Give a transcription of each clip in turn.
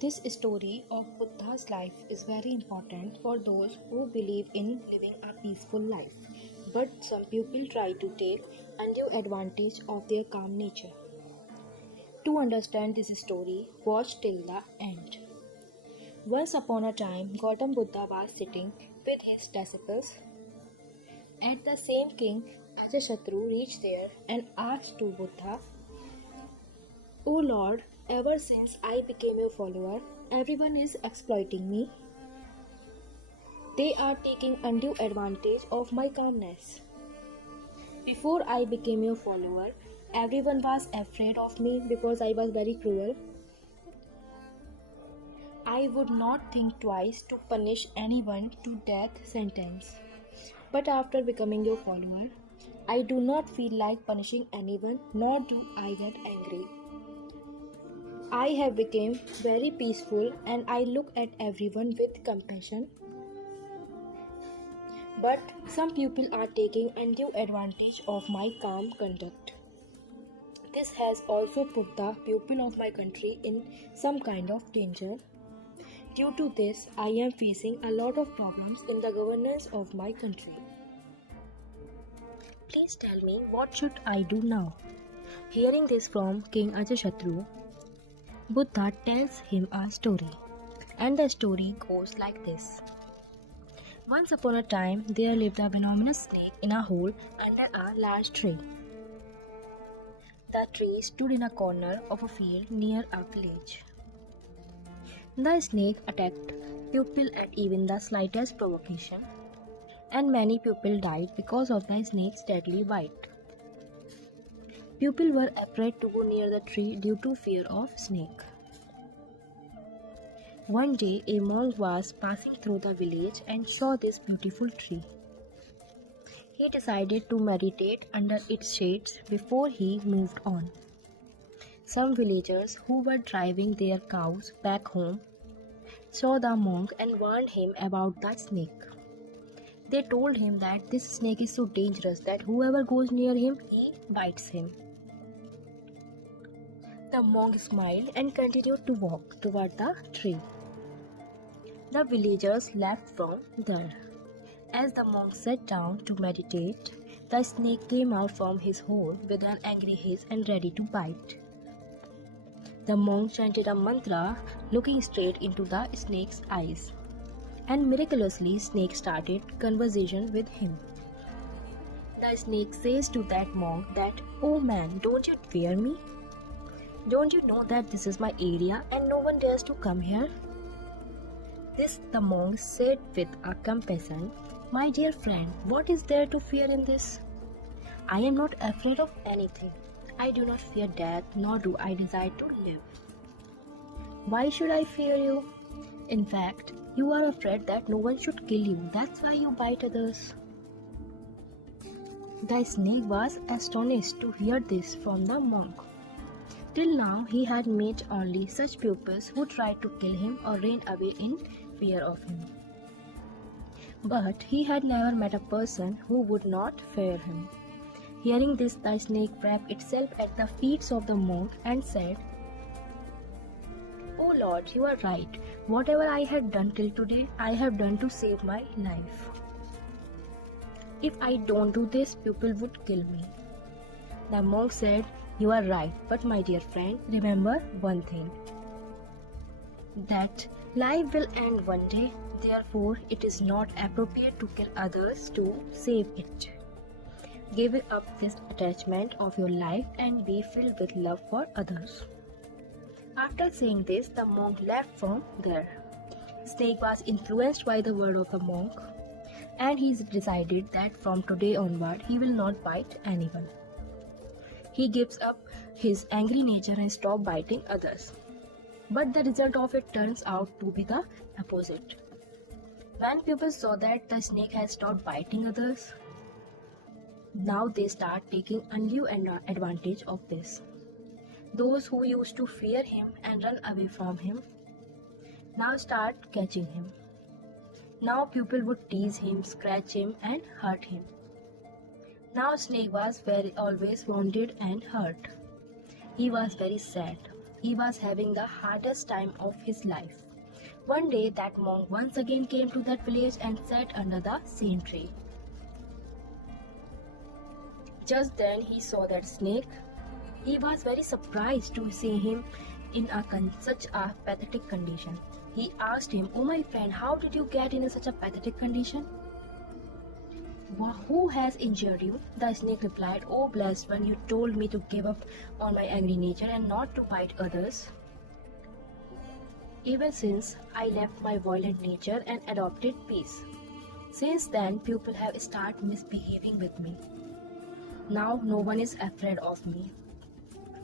This story of Buddha's life is very important for those who believe in living a peaceful life. But some people try to take undue advantage of their calm nature. To understand this story, watch till the end. Once upon a time, Gautam Buddha was sitting with his disciples. At the same king, Ajatasattu reached there and asked to Buddha, "O Lord, ever since I became your follower, everyone is exploiting me. They are taking undue advantage of my calmness. Before I became your follower, everyone was afraid of me because I was very cruel. I would not think twice to punish anyone to death sentence. But after becoming your follower, I do not feel like punishing anyone, nor do I get angry. I have become very peaceful and I look at everyone with compassion. But some people are taking undue advantage of my calm conduct. This has also put the people of my country in some kind of danger. Due to this, I am facing a lot of problems in the governance of my country. Please tell me, what should I do now?" Hearing this from King Ajatasattu, Buddha tells him a story, and the story goes like this. Once upon a time, there lived a venomous snake in a hole under a large tree. The tree stood in a corner of a field near a village. The snake attacked people at even the slightest provocation, and many people died because of the snake's deadly bite. People were afraid to go near the tree due to fear of snake. One day, a monk was passing through the village and saw this beautiful tree. He decided to meditate under its shades before he moved on. Some villagers who were driving their cows back home saw the monk and warned him about the snake. They told him that this snake is so dangerous that whoever goes near him, he bites him. The monk smiled and continued to walk toward the tree. The villagers left from there. As the monk sat down to meditate, the snake came out from his hole with an angry hiss and ready to bite. The monk chanted a mantra, looking straight into the snake's eyes, and miraculously snake started conversation with him. The snake says to that monk that, "Oh man, don't you fear me? Don't you know that this is my area and no one dares to come here?" This the monk said with a compassion, "My dear friend, what is there to fear in this? I am not afraid of anything. I do not fear death, nor do I desire to live. Why should I fear you? In fact, you are afraid that no one should kill you. That's why you bite others." The snake was astonished to hear this from the monk. Till now, he had met only such pupils who tried to kill him or ran away in fear of him. But he had never met a person who would not fear him. Hearing this, the snake wrapped itself at the feet of the monk and said, "O Lord, you are right. Whatever I had done till today, I have done to save my life. If I don't do this, people would kill me." The monk said, "You are right, but my dear friend, remember one thing, that life will end one day. Therefore, it is not appropriate to kill others to save it. Give up this attachment of your life and be filled with love for others." After saying this, the monk left from there. Snake was influenced by the word of the monk, and he decided that from today onward he will not bite anyone. He gives up his angry nature and stops biting others. But the result of it turns out to be the opposite. When people saw that the snake had stopped biting others, now they start taking undue advantage of this. Those who used to fear him and run away from him now start catching him. Now people would tease him, scratch him and hurt him. Now snake was always wounded and hurt. He was very sad. He was having the hardest time of his life. One day, that monk once again came to that village and sat under the same tree. Just then, he saw that snake. He was very surprised to see him in such a pathetic condition. He asked him, "Oh my friend, how did you get in such a pathetic condition? Who has injured you?" The snake replied, "Oh blessed one, you told me to give up on my angry nature and not to bite others. Ever since I left my violent nature and adopted peace. Since then, people have started misbehaving with me. Now no one is afraid of me.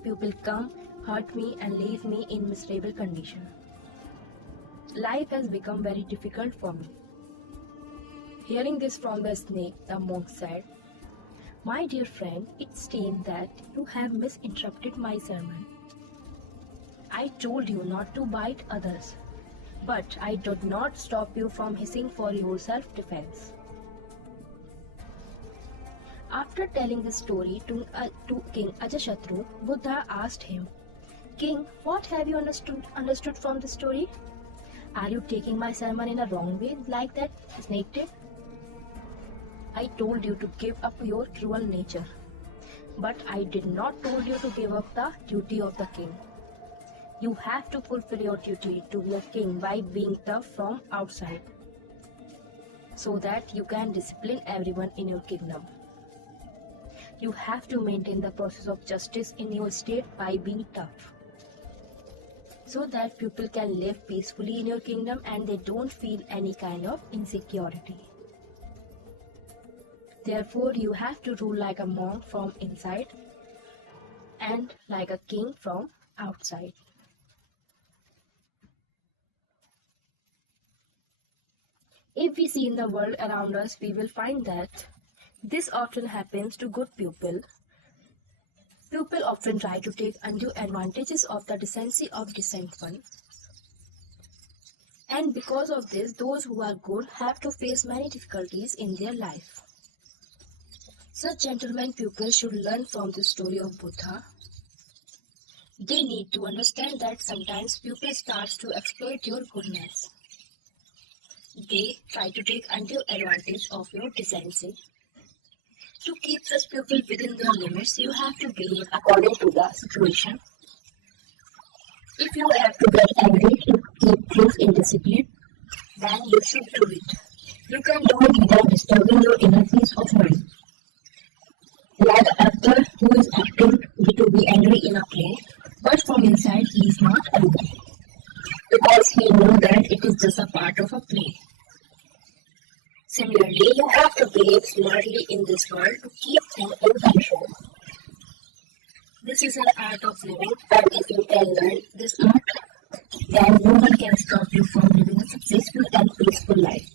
People come, hurt me and leave me in miserable condition. Life has become very difficult for me." Hearing this from the snake, the monk said, "My dear friend, it seems that you have misinterpreted my sermon. I told you not to bite others, but I did not stop you from hissing for your self-defense." After telling this story to King Ajatashatru, Buddha asked him, "King, what have you understood from the story? Are you taking my sermon in a wrong way like that snake did? I told you to give up your cruel nature, but I did not told you to give up the duty of the king. You have to fulfill your duty to the king by being tough from outside, so that you can discipline everyone in your kingdom. You have to maintain the process of justice in your state by being tough, so that people can live peacefully in your kingdom and they don't feel any kind of insecurity. Therefore, you have to rule like a monk from inside and like a king from outside." If we see in the world around us, we will find that this often happens to good people. People often try to take undue advantages of the decency of decent one. And because of this, those who are good have to face many difficulties in their life. Such gentlemen people should learn from the story of Buddha. They need to understand that sometimes people start to exploit your goodness. They try to take undue advantage of your decency. To keep such people within their limits, you have to behave according to the situation. If you have to get angry to keep things in discipline, then you should do it. You can do it without disturbing your inner peace of mind. Like an actor who is acting to be angry in a play, but from inside he is not angry, because he knows that it is just a part of a play. Similarly, you have to behave smartly in this world to keep things in control. This is an art of living, and if you can learn this art, then no one can stop you from living a successful and peaceful life.